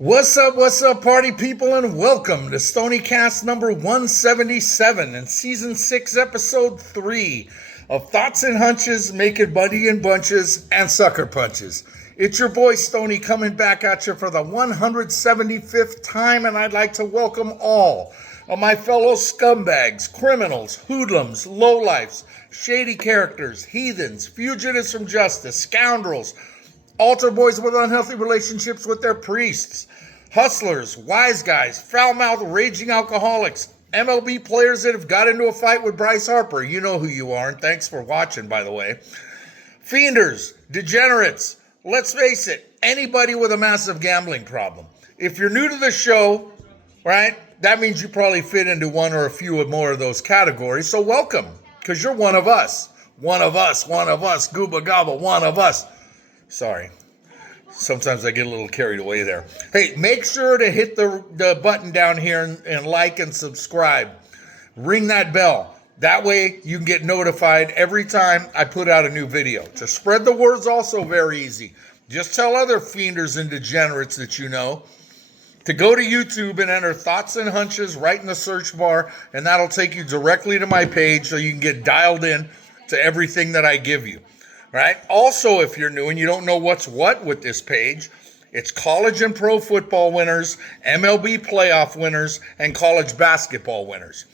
What's up, party people, and welcome to Stoniecast number 177 and season 6, episode 3 of Thoughts and Hunches, Making Buddy in Bunches, and Sucker Punches. It's your boy Stony coming back at you for the 175th time, and I'd like to welcome all of my fellow scumbags, criminals, hoodlums, lowlifes, shady characters, heathens, fugitives from justice, scoundrels, altar boys with unhealthy relationships with their priests, hustlers, wise guys, foul-mouthed raging alcoholics, MLB players that have got into a fight with Bryce Harper. You know who you are, and thanks for watching, by the way. Fienders, degenerates, let's face it, anybody with a massive gambling problem. If you're new to the show, right, that means you probably fit into one or a few more of those categories, so welcome, because you're one of us. One of us, gooba gobba, one of us. Sorry. Sometimes I get a little carried away there. Hey, make sure to hit the button down here and like and subscribe. Ring that bell. That way you can get notified every time I put out a new video. To spread the word's also very easy. Just tell other fienders and degenerates that you know to go to YouTube and enter Thoughts and Hunches right in the search bar, and that'll take you directly to my page so you can get dialed in to everything that I give you. Right? Also, if you're new and you don't know what's what with this page, it's college and pro football winners, MLB playoff winners, and college basketball winners.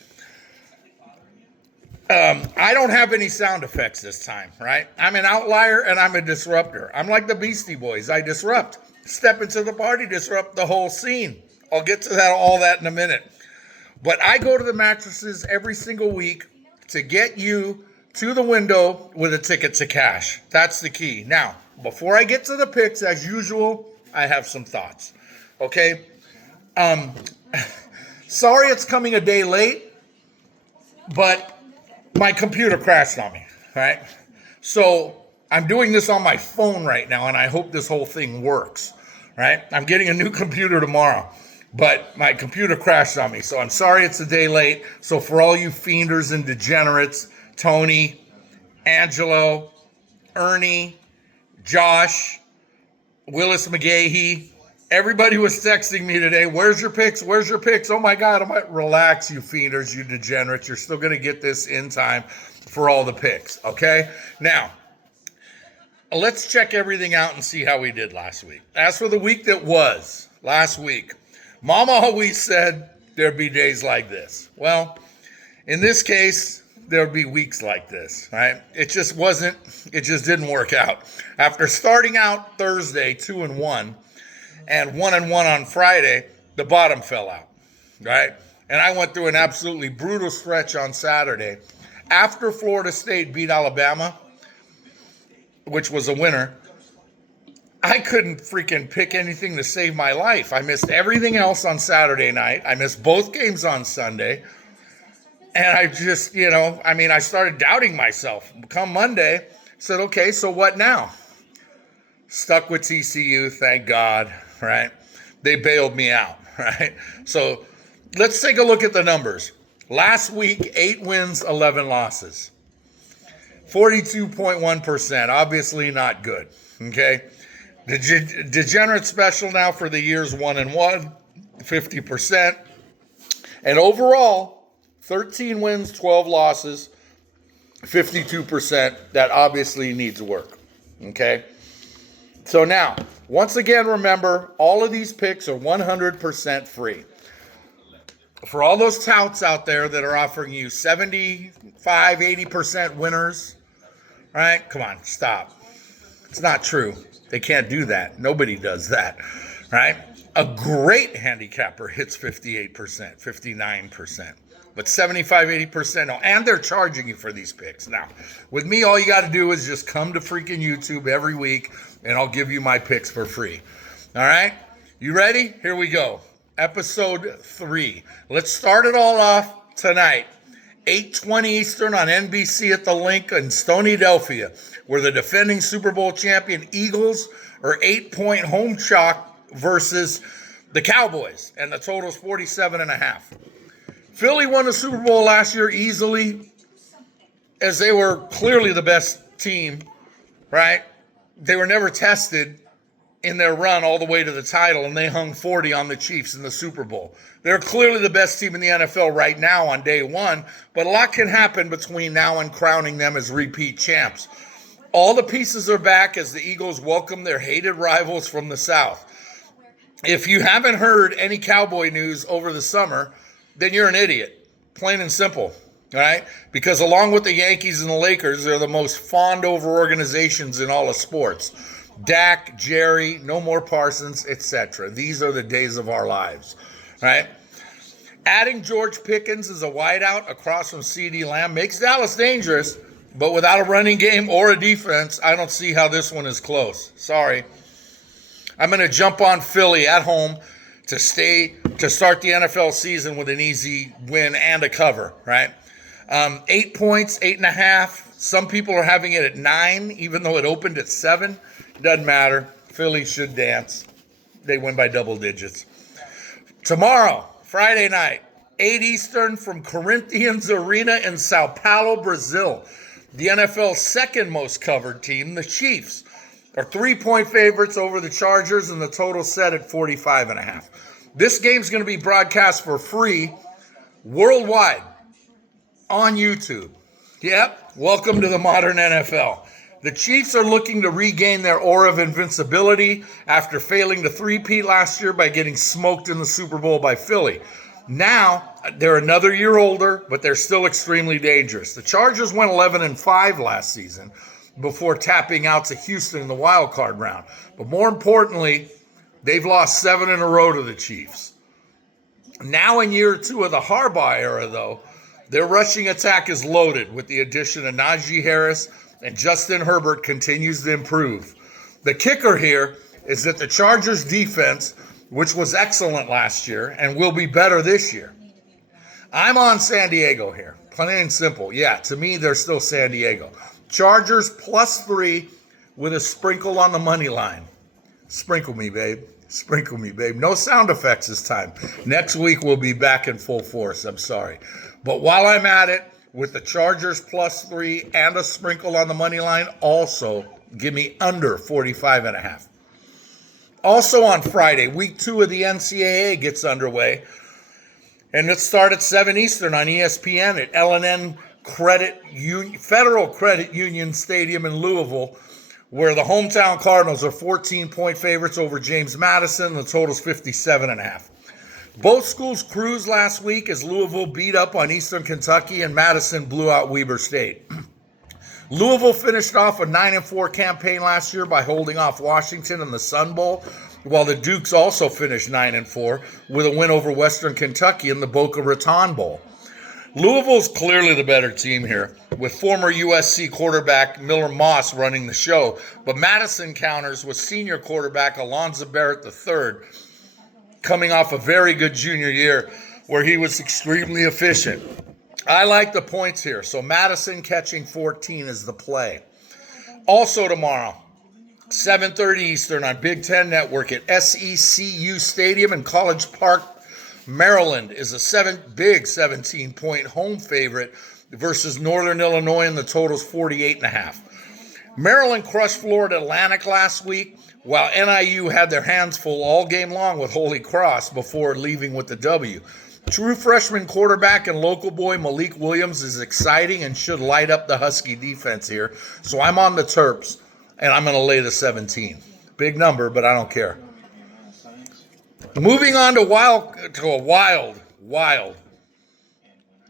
I don't have any sound effects this time, right? I'm an outlier and I'm a disruptor. I'm like the Beastie Boys. I disrupt. Step into the party, disrupt the whole scene. I'll get to all that in a minute. But I go to the mattresses every single week to get you to the window with a ticket to cash. That's the key. Now, before I get to the picks, as usual, I have some thoughts. Okay? Sorry it's coming a day late, but my computer crashed on me, right? So I'm doing this on my phone right now, and I hope this whole thing works, right? I'm getting a new computer tomorrow, but my computer crashed on me, so I'm sorry it's a day late. So for all you fienders and degenerates, Tony, Angelo, Ernie, Josh, Willis McGahee, everybody was texting me today, where's your picks? Where's your picks? Oh my God, I'm like, relax, you fienders, you degenerates. You're still going to get this in time for all the picks, okay? Now, let's check everything out and see how we did last week. As for the week that was, last week, Mama always said there'd be days like this. Well, in this case, there'll be weeks like this, right? It just didn't work out. After starting out Thursday 2-1 and 1-1 on Friday, the bottom fell out, right? And I went through an absolutely brutal stretch on Saturday. After Florida State beat Alabama, which was a winner, I couldn't freaking pick anything to save my life. I missed everything else on Saturday night. I missed both games on Sunday. And I just, I started doubting myself. Come Monday, said, okay, so what now? Stuck with TCU, thank God, right? They bailed me out, right? So let's take a look at the numbers. Last week, 8 wins, 11 losses. 42.1%, obviously not good, okay? Degenerate special now for the years 1-1, 50%. And overall, 13 wins, 12 losses, 52%. That obviously needs work, okay? So now, once again, remember, all of these picks are 100% free. For all those touts out there that are offering you 75, 80% winners, right? Come on, stop. It's not true. They can't do that. Nobody does that, right? A great handicapper hits 58%, 59%. But 75, 80%, no. And they're charging you for these picks. Now, with me, all you got to do is just come to freaking YouTube every week, and I'll give you my picks for free. All right? You ready? Here we go. Episode 3. Let's start it all off tonight. 8:20 Eastern on NBC at the Link in Stoniecastas, where the defending Super Bowl champion Eagles are 8-point home chalk versus the Cowboys, and the total is 47.5. Philly won the Super Bowl last year easily, as they were clearly the best team, right? They were never tested, in their run all the way to the title, and they hung 40 on the Chiefs in the Super Bowl. They're clearly the best team in the NFL right now on day one, but a lot can happen between now and crowning them as repeat champs. All the pieces are back as the Eagles welcome their hated rivals from the South. If you haven't heard any Cowboy news over the summer, then you're an idiot, plain and simple. All right? Because along with the Yankees and the Lakers, they're the most fawned over organizations in all of sports. Dak, Jerry, no more Parsons, etc. These are the days of our lives. Right? Adding George Pickens as a wideout across from CeeDee Lamb makes Dallas dangerous, but without a running game or a defense, I don't see how this one is close. Sorry. I'm going to jump on Philly at home to start the NFL season with an easy win and a cover, right? 8 points, 8.5. Some people are having it at 9, even though it opened at 7. Doesn't matter. Philly should dance. They win by double digits. Tomorrow, Friday night, 8 Eastern from Corinthians Arena in Sao Paulo, Brazil. The NFL's second most covered team, the Chiefs, are 3-point favorites over the Chargers, and the total set at 45.5. This game's going to be broadcast for free worldwide on YouTube. Yep, welcome to the modern NFL. The Chiefs are looking to regain their aura of invincibility after failing to three-peat last year by getting smoked in the Super Bowl by Philly. Now, they're another year older, but they're still extremely dangerous. The Chargers went 11-5 last season before tapping out to Houston in the wild card round. But more importantly, they've lost 7 in a row to the Chiefs. Now in year 2 of the Harbaugh era, though, their rushing attack is loaded with the addition of Najee Harris, and Justin Herbert continues to improve. The kicker here is that the Chargers defense, which was excellent last year and will be better this year. I'm on San Diego here, plain and simple. Yeah, to me, they're still San Diego. Chargers +3 with a sprinkle on the money line. Sprinkle me, babe. Sprinkle me, babe. No sound effects this time. Next week we'll be back in full force. I'm sorry. But while I'm at it, with the Chargers +3 and a sprinkle on the money line, also give me under 45.5. Also on Friday, week 2 of the NCAA gets underway. And it starts at 7 Eastern on ESPN at L&N Federal Credit Union Stadium in Louisville, where the hometown Cardinals are 14-point favorites over James Madison. The total's 57.5. Both schools cruised last week as Louisville beat up on Eastern Kentucky and Madison blew out Weber State. Louisville finished off a 9-4 campaign last year by holding off Washington in the Sun Bowl, while the Dukes also finished 9-4 with a win over Western Kentucky in the Boca Raton Bowl. Louisville's clearly the better team here, with former USC quarterback Miller Moss running the show, but Madison counters with senior quarterback Alonzo Barrett III, coming off a very good junior year where he was extremely efficient. I like the points here, so Madison catching 14 is the play. Also tomorrow, 7:30 Eastern on Big Ten Network at SECU Stadium in College Park, Maryland is a big 17-point home favorite versus Northern Illinois, and the total's 48.5. Maryland crushed Florida Atlantic last week, while NIU had their hands full all game long with Holy Cross before leaving with the W. True freshman quarterback and local boy Malik Williams is exciting and should light up the Husky defense here. So I'm on the Terps, and I'm going to lay the 17. Big number, but I don't care. Moving on to a wild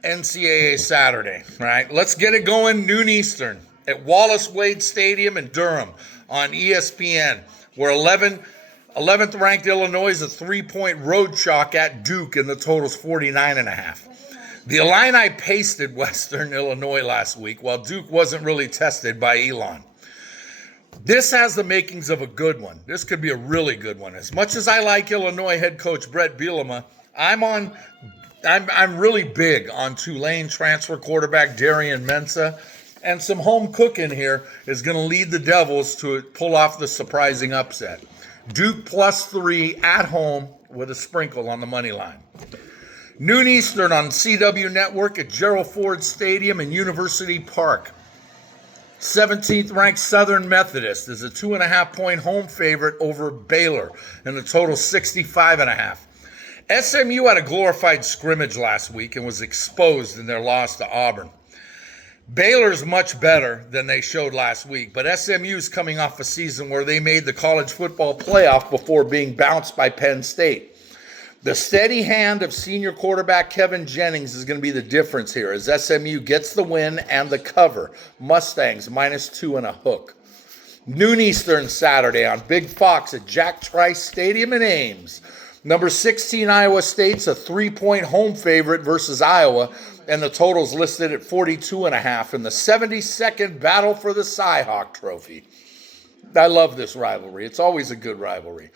NCAA Saturday, right? Let's get it going noon Eastern at Wallace Wade Stadium in Durham on ESPN, where 11th ranked Illinois is a 3-point road chalk at Duke, and the total's 49.5. The Illini pasted Western Illinois last week, while Duke wasn't really tested by Elon. This has the makings of a good one. This could be a really good one. As much as I like Illinois head coach Brett Bielema, I'm really big on Tulane transfer quarterback Darian Mensah, and some home cooking here is going to lead the Devils to pull off the surprising upset. Duke +3 at home with a sprinkle on the money line. Noon Eastern on CW Network at Gerald Ford Stadium in University Park. 17th ranked Southern Methodist is a 2.5-point home favorite over Baylor, and the total 65.5. SMU had a glorified scrimmage last week and was exposed in their loss to Auburn. Baylor's much better than they showed last week, but SMU's coming off a season where they made the college football playoff before being bounced by Penn State. The steady hand of senior quarterback Kevin Jennings is going to be the difference here as SMU gets the win and the cover. Mustangs -2 and a hook. Noon Eastern Saturday on Big Fox at Jack Trice Stadium in Ames. Number 16 Iowa State's a 3-point home favorite versus Iowa, and the total's listed at 42.5 in the 72nd battle for the Cy-Hawk Trophy. I love this rivalry. It's always a good rivalry.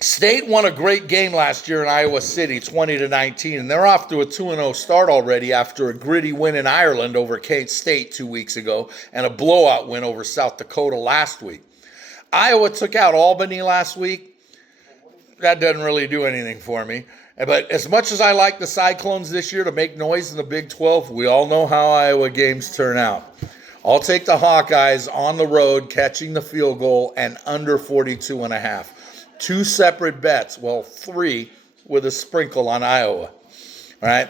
State won a great game last year in Iowa City, 20-19, and they're off to a 2-0 start already after a gritty win in Ireland over Kent State 2 weeks ago and a blowout win over South Dakota last week. Iowa took out Albany last week. That doesn't really do anything for me. But as much as I like the Cyclones this year to make noise in the Big 12, we all know how Iowa games turn out. I'll take the Hawkeyes on the road, catching the field goal and under 42.5. 2 separate bets, well, 3 with a sprinkle on Iowa. All right.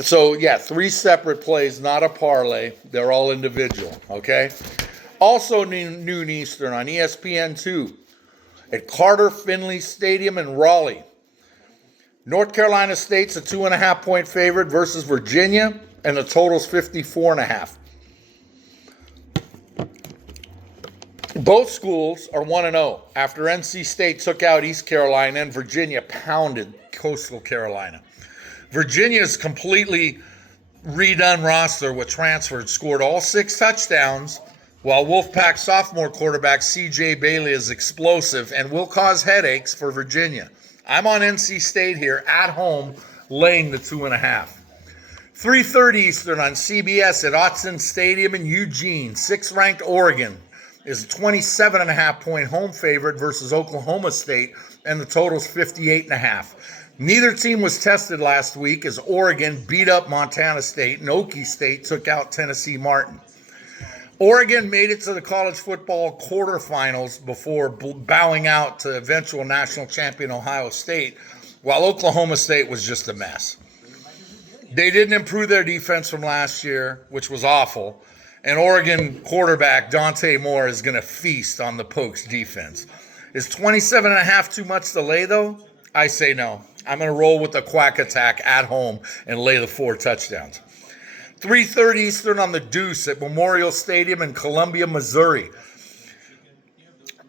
So, yeah, 3 separate plays, not a parlay. They're all individual, okay? Also noon Eastern on ESPN2 at Carter Finley Stadium in Raleigh. North Carolina State's a 2.5-point favorite versus Virginia, and the total's 54.5. Both schools are 1-0 after NC State took out East Carolina and Virginia pounded Coastal Carolina. Virginia's completely redone roster with transfers scored all 6 touchdowns, while Wolfpack sophomore quarterback C.J. Bailey is explosive and will cause headaches for Virginia. I'm on NC State here at home, laying the 2.5. 3:30 Eastern on CBS at Autzen Stadium in Eugene. 6th-ranked Oregon is a 27.5-point home favorite versus Oklahoma State, and the total's 58.5. Neither team was tested last week as Oregon beat up Montana State and Okie State took out Tennessee Martin. Oregon made it to the college football quarterfinals before bowing out to eventual national champion Ohio State, while Oklahoma State was just a mess. They didn't improve their defense from last year, which was awful. And Oregon quarterback Dante Moore is going to feast on the Pokes defense. Is 27.5 too much to lay, though? I say no. I'm going to roll with the Quack Attack at home and lay the 4 touchdowns. 3:30 Eastern on the Deuce at Memorial Stadium in Columbia, Missouri.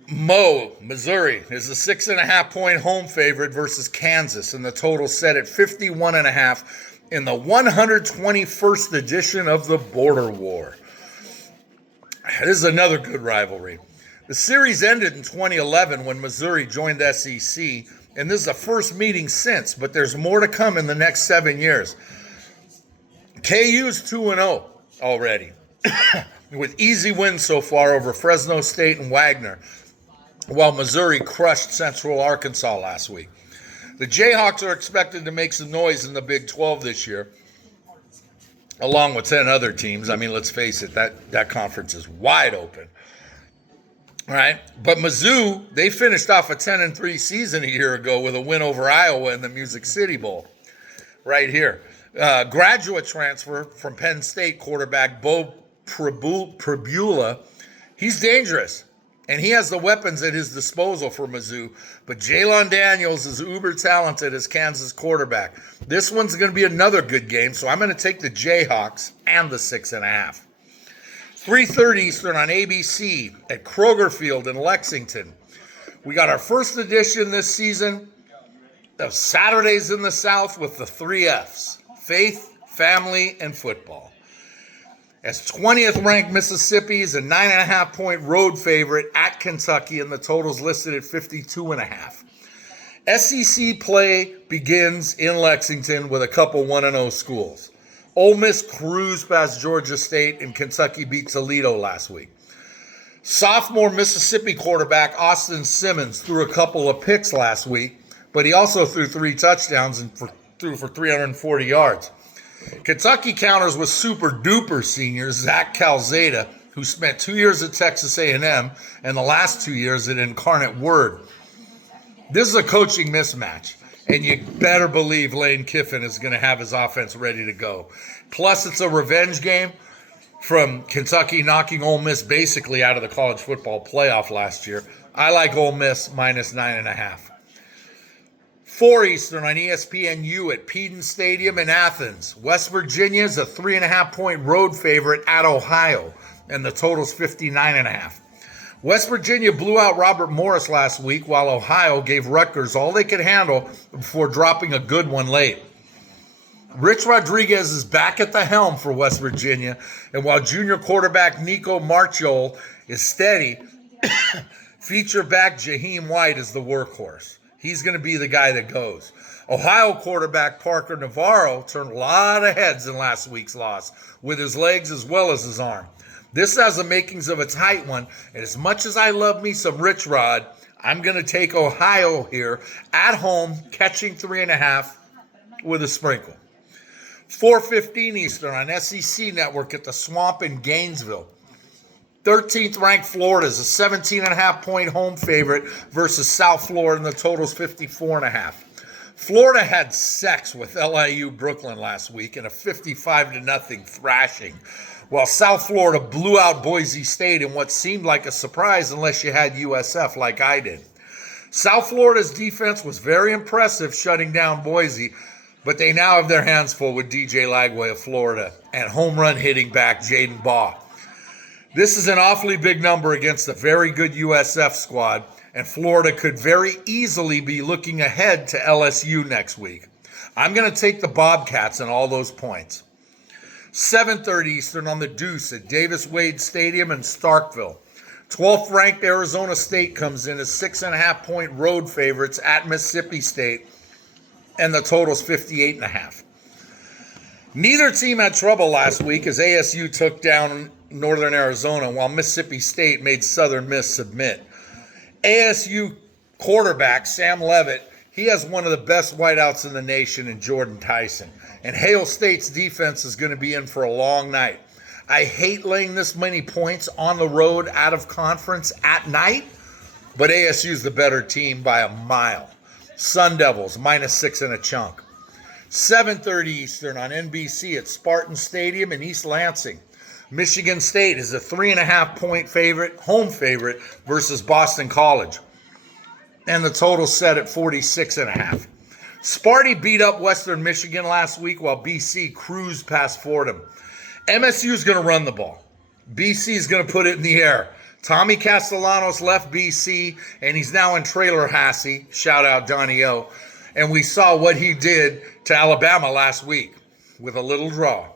Missouri is a 6.5-point home favorite versus Kansas, and the total set at 51.5 in the 121st edition of the Border War. This is another good rivalry. The series ended in 2011 when Missouri joined the SEC, and this is the first meeting since, but there's more to come in the next 7 years. KU's 2-0 already, with easy wins so far over Fresno State and Wagner, while Missouri crushed Central Arkansas last week. The Jayhawks are expected to make some noise in the Big 12 this year, along with 10 other teams. I mean, let's face it, that conference is wide open. All right, but Mizzou, they finished off a 10-3 season a year ago with a win over Iowa in the Music City Bowl. Right here. Graduate transfer from Penn State quarterback Bo Pribula. He's dangerous, and he has the weapons at his disposal for Mizzou. But Jalon Daniels is uber talented as Kansas quarterback. This one's going to be another good game, so I'm going to take the Jayhawks and the 6.5. 3:30 Eastern on ABC at Kroger Field in Lexington. We got our first edition this season of Saturdays in the South with the 3 Fs: faith, family, and football. As 20th ranked Mississippi is a 9.5-point road favorite at Kentucky, and the total's listed at 52.5. SEC play begins in Lexington with a couple 1-0 schools. Ole Miss cruised past Georgia State, and Kentucky beat Toledo last week. Sophomore Mississippi quarterback Austin Simmons threw a couple of picks last week, but he also threw 3 touchdowns and threw for 340 yards. Kentucky counters with super duper senior Zach Calzada, who spent 2 years at Texas A&M and the last 2 years at Incarnate Word. This is a coaching mismatch, and you better believe Lane Kiffin is going to have his offense ready to go. Plus, it's a revenge game from Kentucky knocking Ole Miss basically out of the college football playoff last year. I like Ole Miss minus 9.5. 4 Eastern on ESPNU at Peden Stadium in Athens. West Virginia is a 3.5-point road favorite at Ohio, and the total's 59.5. West Virginia blew out Robert Morris last week, while Ohio gave Rutgers all they could handle before dropping a good one late. Rich Rodriguez is back at the helm for West Virginia, and while junior quarterback Nico Marchiol is steady, feature back Jaheim White is the workhorse. He's going to be the guy that goes. Ohio quarterback Parker Navarro turned a lot of heads in last week's loss with his legs as well as his arm. This has the makings of a tight one, and as much as I love me some Rich Rod, I'm going to take Ohio here at home, catching 3.5 with a sprinkle. 4:15 Eastern on SEC Network at the Swamp in Gainesville. 13th ranked Florida is a 17.5-point home favorite versus South Florida, and the total's 54.5. Florida had sex with LIU Brooklyn last week in a 55-0 thrashing, while South Florida blew out Boise State in what seemed like a surprise unless you had USF like I did. South Florida's defense was very impressive shutting down Boise, but they now have their hands full with DJ Lagway of Florida and home run hitting back Jaden Baugh. This is an awfully big number against a very good USF squad, and Florida could very easily be looking ahead to LSU next week. I'm going to take the Bobcats and all those points. 7:30 Eastern on the Deuce at Davis-Wade Stadium in Starkville. 12th ranked Arizona State comes in as 6.5-point road favorites at Mississippi State, and the total's 58.5. Neither team had trouble last week as ASU took down Northern Arizona, while Mississippi State made Southern Miss submit. ASU quarterback Sam Leavitt, he has one of the best wideouts in the nation in Jordan Tyson. And Hail State's defense is going to be in for a long night. I hate laying this many points on the road out of conference at night, but ASU's the better team by a mile. Sun Devils, -6 and a chunk. 7:30 Eastern on NBC at Spartan Stadium in East Lansing. Michigan State is a 3.5-point favorite, home favorite, versus Boston College. And the total set at 46.5. Sparty beat up Western Michigan last week while BC cruised past Fordham. MSU is going to run the ball. BC is going to put it in the air. Tommy Castellanos left BC, and he's now in Trailer Hassey. Shout out Donnie O. And we saw what he did to Alabama last week with a little draw.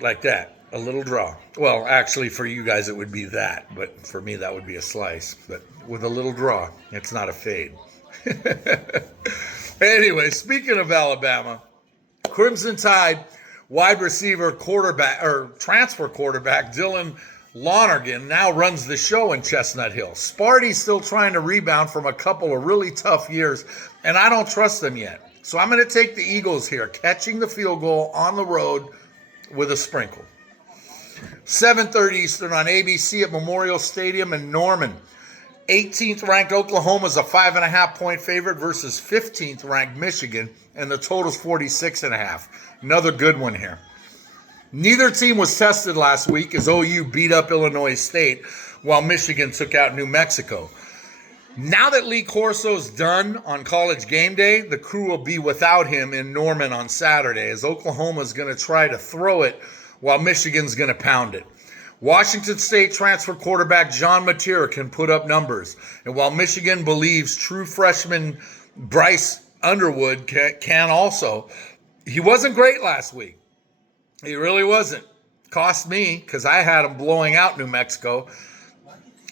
Like that, a little draw. Well, actually, for you guys, it would be that. But for me, that would be a slice. But with a little draw, it's not a fade. Anyway, speaking of Alabama, Crimson Tide wide receiver quarterback or transfer quarterback Dylan Lonergan now runs the show in Chestnut Hill. Sparty's still trying to rebound from a couple of really tough years, and I don't trust them yet. So I'm going to take the Eagles here, catching the field goal on the road with a sprinkle. 7:30 Eastern on ABC at Memorial Stadium in Norman. 18th ranked Oklahoma is a 5.5-point favorite versus 15th ranked Michigan, and the total's 46.5. Another good one here. Neither team was tested last week as OU beat up Illinois State while Michigan took out New Mexico. Now that Lee Corso's done on College Game Day, the crew will be without him in Norman on Saturday as Oklahoma's going to try to throw it while Michigan's going to pound it. Washington State transfer quarterback John Mateer can put up numbers, and while Michigan believes true freshman Bryce Underwood can also, he wasn't great last week. He really wasn't. Cost me because I had him blowing out New Mexico.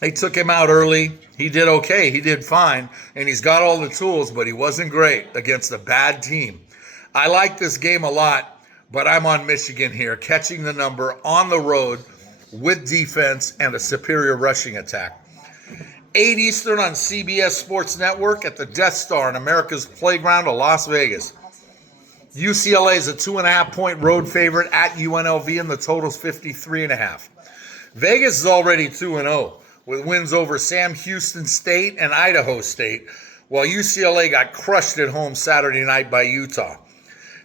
They took him out early. He did okay. He did fine, and he's got all the tools, but he wasn't great against a bad team. I like this game a lot, but I'm on Michigan here, catching the number on the road with defense and a superior rushing attack. 8 Eastern on CBS Sports Network at the Death Star in America's Playground of Las Vegas. UCLA is a 2.5-point road favorite at UNLV, and the total's 53.5. Vegas is already 2-0 with wins over Sam Houston State and Idaho State, while UCLA got crushed at home Saturday night by Utah.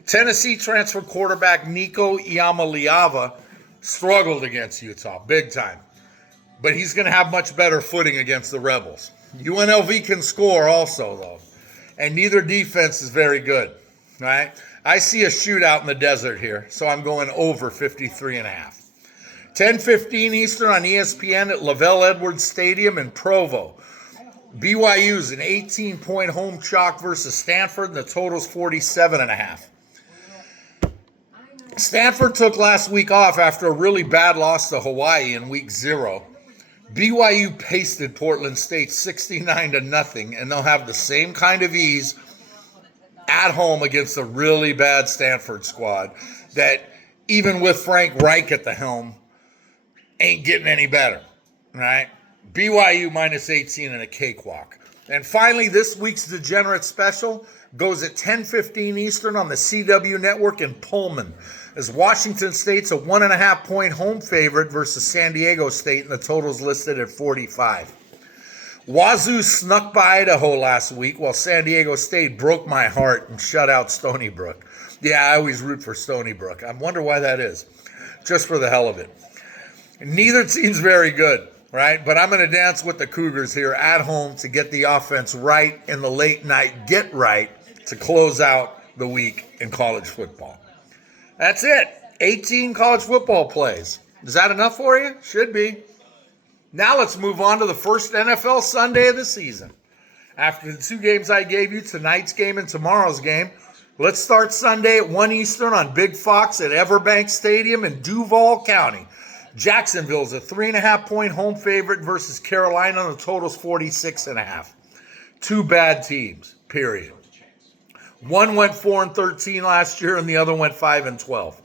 Tennessee transfer quarterback Nico Iamaleava struggled against Utah big time, but he's going to have much better footing against the Rebels. UNLV can score also, though, and neither defense is very good, right? I see a shootout in the desert here, so I'm going over 53.5. 10:15 Eastern on ESPN at Lavelle Edwards Stadium in Provo. BYU's an 18-point home chalk versus Stanford, and the total's 47.5. Stanford took last week off after a really bad loss to Hawaii in week 0. BYU pasted Portland State 69-0, and they'll have the same kind of ease at home against a really bad Stanford squad that, even with Frank Reich at the helm, ain't getting any better, right? BYU minus 18 in a cakewalk. And finally, this week's Degenerate special goes at 10:15 Eastern on the CW network in Pullman, as Washington State's a 1.5-point home favorite versus San Diego State, and the total's listed at 45. Wazoo snuck by Idaho last week, while San Diego State broke my heart and shut out Stony Brook. Yeah, I always root for Stony Brook. I wonder why that is, just for the hell of it. Neither team's very good, right? But I'm going to dance with the Cougars here at home to get the offense right in the late night get right to close out the week in college football. That's it. 18 college football plays. Is that enough for you? Should be. Now let's move on to the first NFL Sunday of the season. After the 2 games I gave you, tonight's game and tomorrow's game, let's start Sunday at 1 Eastern on Big Fox at Everbank Stadium in Duval County. Jacksonville's a 3.5-point home favorite versus Carolina, and the total's 46.5. 2 bad teams, period. One went 4-13 last year, and the other went 5-12.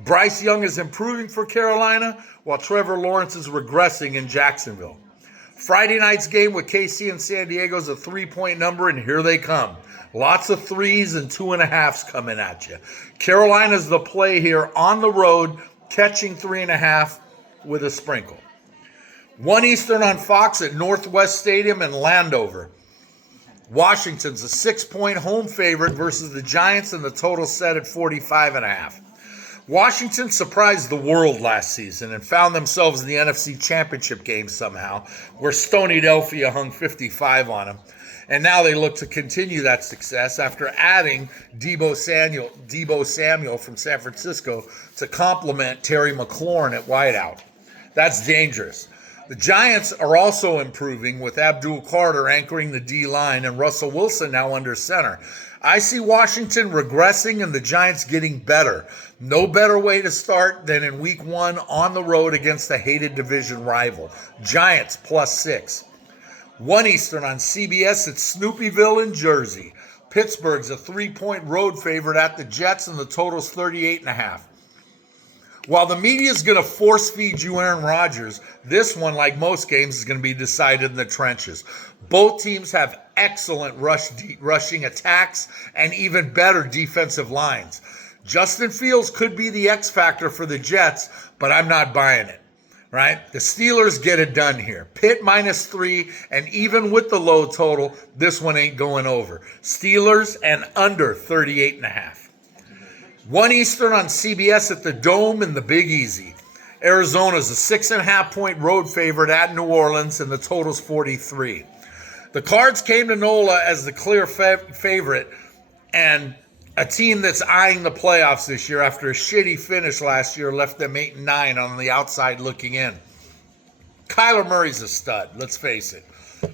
Bryce Young is improving for Carolina, while Trevor Lawrence is regressing in Jacksonville. Friday night's game with KC and San Diego is a 3-point number, and here they come. Lots of 3s and 2.5s coming at you. Carolina's the play here on the road, catching 3.5 with a sprinkle. 1 Eastern on Fox at Northwest Stadium in Landover. Washington's a 6-point home favorite versus the Giants, and the total set at 45.5. Washington surprised the world last season and found themselves in the NFC Championship game somehow, where Stoniecasts hung 55 on them. And now they look to continue that success after adding Deebo Samuel from San Francisco to complement Terry McLaurin at wideout. That's dangerous. The Giants are also improving with Abdul Carter anchoring the D-line and Russell Wilson now under center. I see Washington regressing and the Giants getting better. No better way to start than in week 1 on the road against a hated division rival. Giants +6. 1 Eastern on CBS at Snoopyville in Jersey. Pittsburgh's a 3-point road favorite at the Jets, and the total's 38.5. While the media is going to force feed you Aaron Rodgers, this one, like most games, is going to be decided in the trenches. Both teams have excellent rushing attacks and even better defensive lines. Justin Fields could be the X factor for the Jets, but I'm not buying it, right? The Steelers get it done here. Pitt -3, and even with the low total, this one ain't going over. Steelers and under 38.5. 1 Eastern on CBS at the Dome in the Big Easy. Arizona's a 6.5-point road favorite at New Orleans, and the total's 43. The Cards came to NOLA as the clear favorite and a team that's eyeing the playoffs this year after a shitty finish last year left them 8-9 on the outside looking in. Kyler Murray's a stud, let's face it,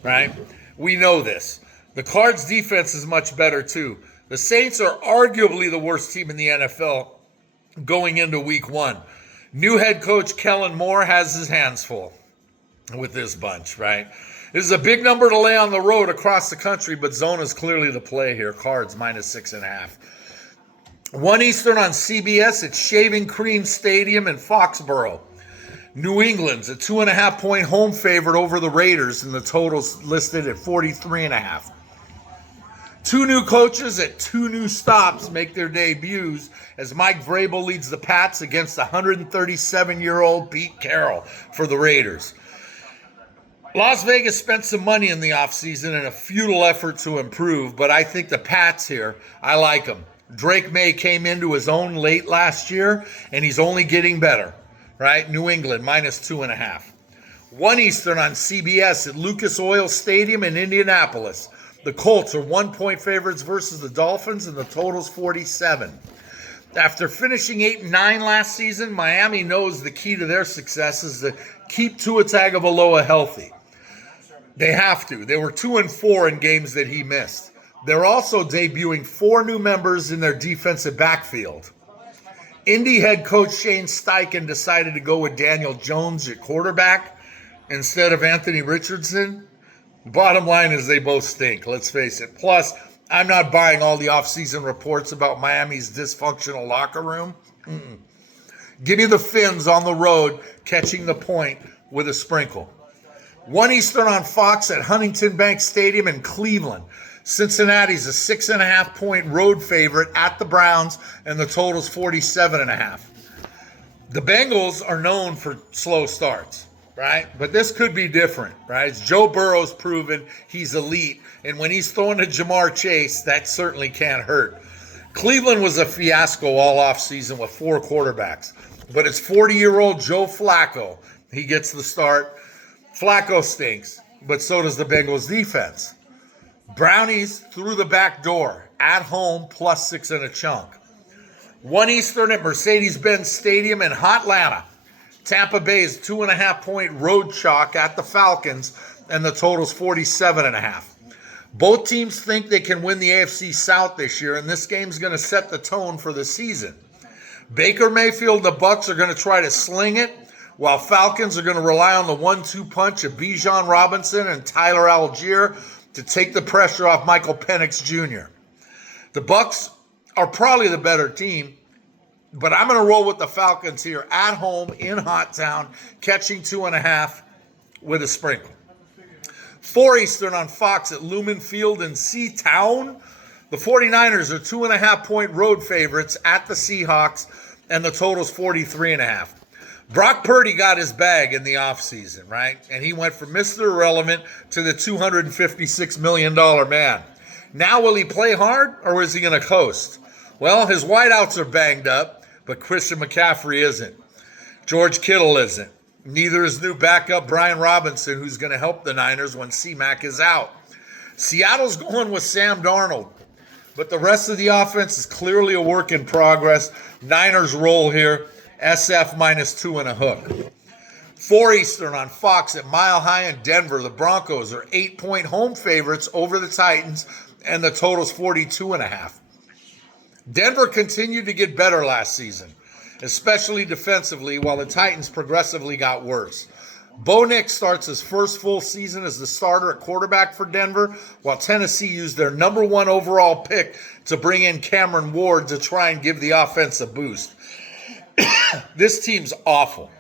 right? We know this. The Cards' defense is much better too. The Saints are arguably the worst team in the NFL going into week 1. New head coach Kellen Moore has his hands full with this bunch, right? This is a big number to lay on the road across the country, but zone is clearly the play here. Cards -6.5. 1 Eastern on CBS at Shaving Cream Stadium in Foxborough. New England's a 2.5-point home favorite over the Raiders, and the total's listed at 43.5. Two new coaches at two new stops make their debuts as Mike Vrabel leads the Pats against 137-year-old Pete Carroll for the Raiders. Las Vegas spent some money in the offseason in a futile effort to improve, but I think the Pats here, I like them. Drake May came into his own late last year, and he's only getting better, right? New England, -2.5. 1 Eastern on CBS at Lucas Oil Stadium in Indianapolis. The Colts are 1-point favorites versus the Dolphins, and the total's 47. After finishing 8-9 last season, Miami knows the key to their success is to keep Tua Tagovailoa healthy. They have to. They were 2-4 in games that he missed. They're also debuting 4 new members in their defensive backfield. Indy head coach Shane Steichen decided to go with Daniel Jones at quarterback instead of Anthony Richardson. Bottom line is they both stink, let's face it. Plus, I'm not buying all the offseason reports about Miami's dysfunctional locker room. Give me the Finns on the road catching the point with a sprinkle. 1 Eastern on Fox at Huntington Bank Stadium in Cleveland. Cincinnati's a 6.5-point road favorite at the Browns, and the total's 47.5. The Bengals are known for slow starts, right? But this could be different, right? It's Joe Burrow's proven he's elite, and when he's throwing to Jamar Chase, that certainly can't hurt. Cleveland was a fiasco all offseason with 4 quarterbacks, but it's 40-year-old Joe Flacco. He gets the start. Flacco stinks, but so does the Bengals defense. Brownies through the back door, at home, +6 and a chunk. 1 Eastern at Mercedes-Benz Stadium in Hotlanta. Tampa Bay's 2.5-point road chalk at the Falcons, and the total's 47.5. Both teams think they can win the AFC South this year, and this game's going to set the tone for the season. Baker Mayfield and the Bucs are going to try to sling it, while Falcons are going to rely on the 1-2 punch of Bijan Robinson and Tyler Algier to take the pressure off Michael Penix Jr. The Bucs are probably the better team, but I'm going to roll with the Falcons here at home in Hot Town, catching 2.5 with a sprinkle. 4 Eastern on Fox at Lumen Field in Seatown. The 49ers are 2.5-point road favorites at the Seahawks, and the total's 43.5. Brock Purdy got his bag in the offseason, right? And he went from Mr. Irrelevant to the $256 million man. Now will he play hard, or is he going to coast? Well, his wideouts are banged up, but Christian McCaffrey isn't. George Kittle isn't. Neither is new backup Brian Robinson, who's going to help the Niners when C-Mac is out. Seattle's going with Sam Darnold, but the rest of the offense is clearly a work in progress. Niners roll here. SF -2 and a hook. 4 Eastern on Fox at Mile High in Denver. The Broncos are 8-point home favorites over the Titans, and the total's 42.5. Denver continued to get better last season, especially defensively, while the Titans progressively got worse. Bo Nix starts his first full season as the starter at quarterback for Denver, while Tennessee used their number 1 overall pick to bring in Cameron Ward to try and give the offense a boost. This team's awful,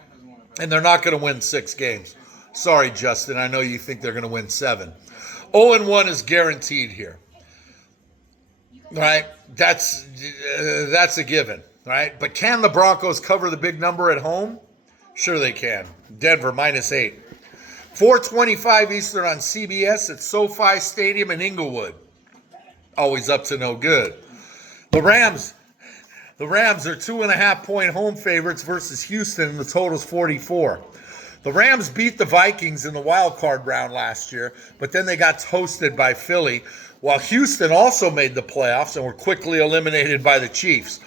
and they're not going to win 6 games. Sorry, Justin, I know you think they're going to win 7. 0-1 is guaranteed here, right? That's a given, right? But can the Broncos cover the big number at home? Sure they can. Denver -8. 4:25 Eastern on CBS at SoFi Stadium in Inglewood. Always up to no good. The Rams are 2.5-point home favorites versus Houston, and the total's 44. The Rams beat the Vikings in the wild card round last year, but then they got toasted by Philly, while Houston also made the playoffs and were quickly eliminated by the Chiefs.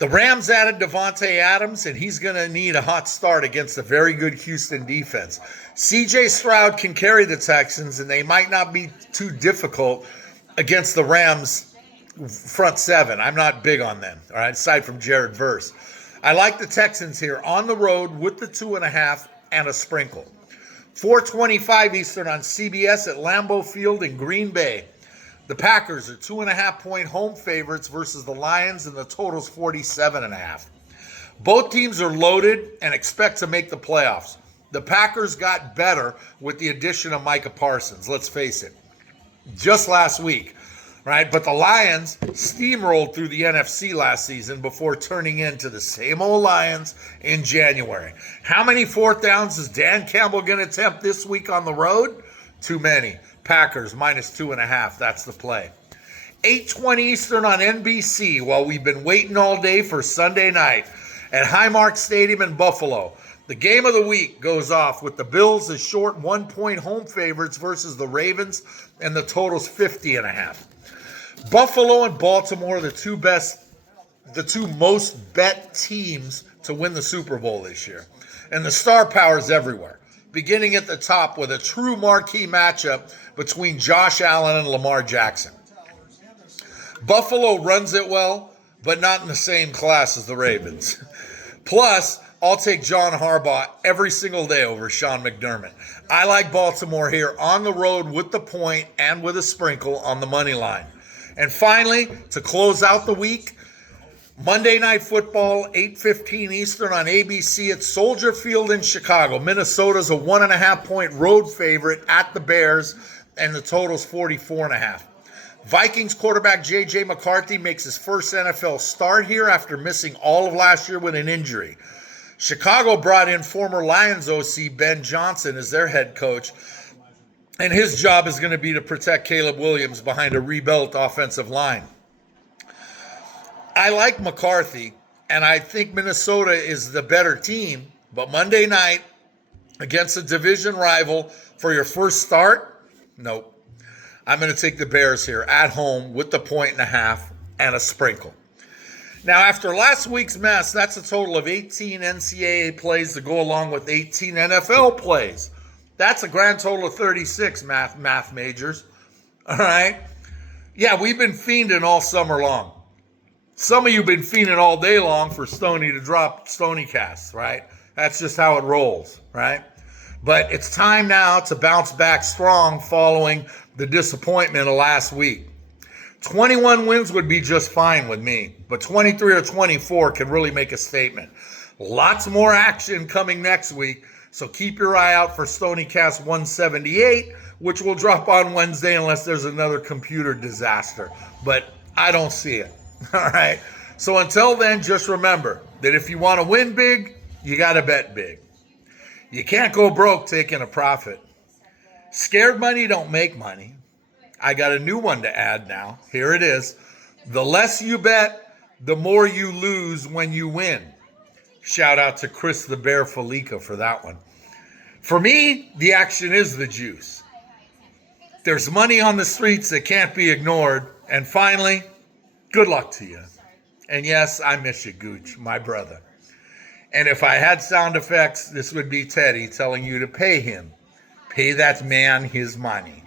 The Rams added Devontae Adams, and he's going to need a hot start against a very good Houston defense. C.J. Stroud can carry the Texans, and they might not be too difficult against the Rams' front 7. I'm not big on them, all right, aside from Jared Verse. I like the Texans here on the road with the 2.5 and a sprinkle. 4:25 Eastern on CBS at Lambeau Field in Green Bay. The Packers are 2.5-point home favorites versus the Lions, and the total's 47.5. Both teams are loaded and expect to make the playoffs. The Packers got better with the addition of Micah Parsons, let's face it. Just last week, right? But the Lions steamrolled through the NFC last season before turning into the same old Lions in January. How many fourth downs is Dan Campbell going to attempt this week on the road? Too many. Packers -2.5. That's the play. 8:20 Eastern on NBC while we've been waiting all day for Sunday night at Highmark Stadium in Buffalo. The game of the week goes off with the Bills as short 1-point home favorites versus the Ravens, and the total's 50.5. Buffalo and Baltimore are the two most bet teams to win the Super Bowl this year. And the star power is everywhere, beginning at the top with a true marquee matchup between Josh Allen and Lamar Jackson. Buffalo runs it well, but not in the same class as the Ravens. Plus, I'll take John Harbaugh every single day over Sean McDermott. I like Baltimore here on the road with the point and with a sprinkle on the money line. And finally, to close out the week, Monday Night Football, 8:15 Eastern on ABC at Soldier Field in Chicago. Minnesota's a 1.5-point road favorite at the Bears, and the total's 44.5. Vikings quarterback J.J. McCarthy makes his first NFL start here after missing all of last year with an injury. Chicago brought in former Lions OC Ben Johnson as their head coach, and his job is going to be to protect Caleb Williams behind a rebuilt offensive line. I like McCarthy, and I think Minnesota is the better team, but Monday night against a division rival for your first start? Nope. I'm going to take the Bears here at home with the 1.5 and a sprinkle. Now, after last week's mess, that's a total of 18 NCAA plays to go along with 18 NFL plays. That's a grand total of 36, math majors. All right? Yeah, we've been fiending all summer long. Some of you have been fiending all day long for Stoney to drop STONIECASTS, right? That's just how it rolls, right? But it's time now to bounce back strong following the disappointment of last week. 21 wins would be just fine with me, but 23 or 24 can really make a statement. Lots more action coming next week, so keep your eye out for STONIECAST 178, which will drop on Wednesday unless there's another computer disaster, but I don't see it. All right, so until then, just remember that if you want to win big, you got to bet big. You can't go broke taking a profit. Scared money don't make money. I got a new one to add now. Here it is. The less you bet, the more you lose when you win. Shout out to Chris the Bear FALLICA for that one. For me, the action is the juice. There's money on the streets that can't be ignored. And finally, good luck to you. And yes, I miss you, Gooch, my brother. And if I had sound effects, this would be Teddy telling you to pay him. Pay that man his money.